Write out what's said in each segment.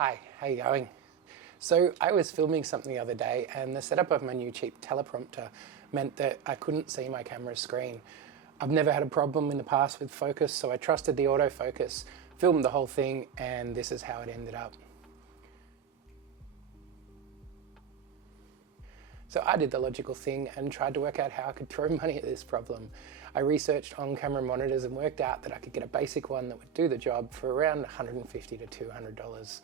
Hi, how you going? So I was filming something the other day and the setup of my new cheap teleprompter meant that I couldn't see my camera screen. I've never had a problem in the past with focus, so I trusted the autofocus, filmed the whole thing, and this is how it ended up. So I did the logical thing and tried to work out how I could throw money at this problem. I researched on-camera monitors and worked out that I could get a basic one that would do the job for around $150 to $200.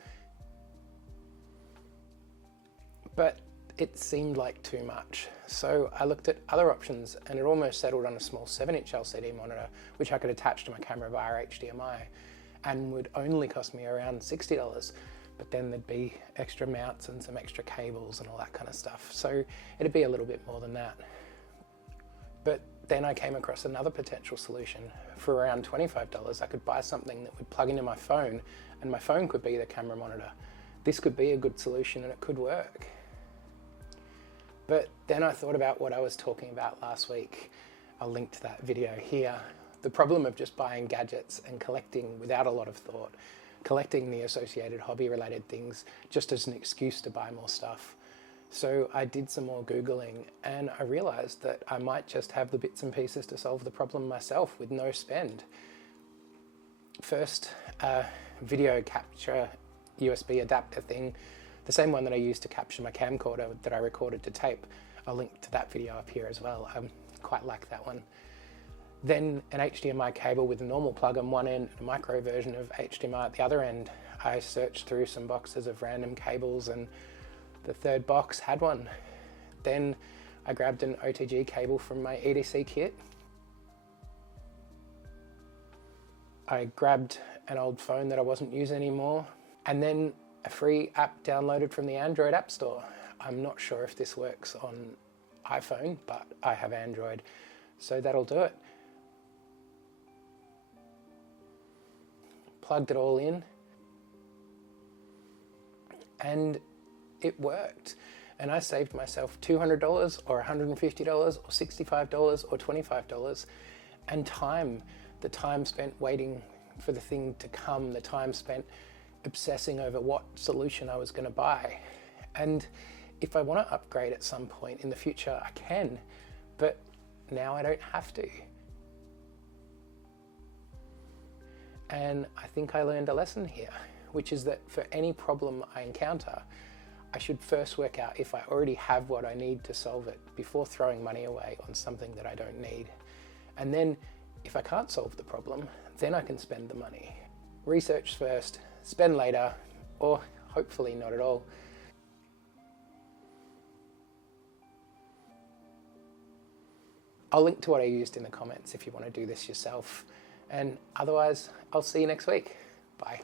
But it seemed like too much. So I looked at other options and it almost settled on a small 7-inch LCD monitor, which I could attach to my camera via HDMI and would only cost me around $60. But then there'd be extra mounts and some extra cables and all that kind of stuff. So it'd be a little bit more than that. But then I came across another potential solution. For around $25, I could buy something that would plug into my phone and my phone could be the camera monitor. This could be a good solution and it could work. But then I thought about what I was talking about last week. I'll link to that video here. The problem of just buying gadgets and collecting without a lot of thought, collecting the associated hobby-related things just as an excuse to buy more stuff. So I did some more Googling and I realized that I might just have the bits and pieces to solve the problem myself with no spend. First, a video capture USB adapter thing, the same one that I used to capture my camcorder that I recorded to tape. I'll link to that video up here as well. I quite like that one. Then an HDMI cable with a normal plug on one end and a micro version of HDMI at the other end. I searched through some boxes of random cables and the third box had one. Then I grabbed an OTG cable from my EDC kit. I grabbed an old phone that I wasn't using anymore, and then a free app downloaded from the Android App Store. I'm not sure if this works on iPhone, but I have Android, so that'll do it. Plugged it all in, and it worked. And I saved myself $200 or $150 or $65 or $25, and time. The time spent waiting for the thing to come, the time spent obsessing over what solution I was going to buy. And if I want to upgrade at some point in the future, I can, but now I don't have to. And I think I learned a lesson here, which is that for any problem I encounter, I should first work out if I already have what I need to solve it before throwing money away on something that I don't need. And then if I can't solve the problem, then I can spend the money. Research first, spend later, or hopefully not at all. I'll link to what I used in the comments if you want to do this yourself. And otherwise, I'll see you next week. Bye.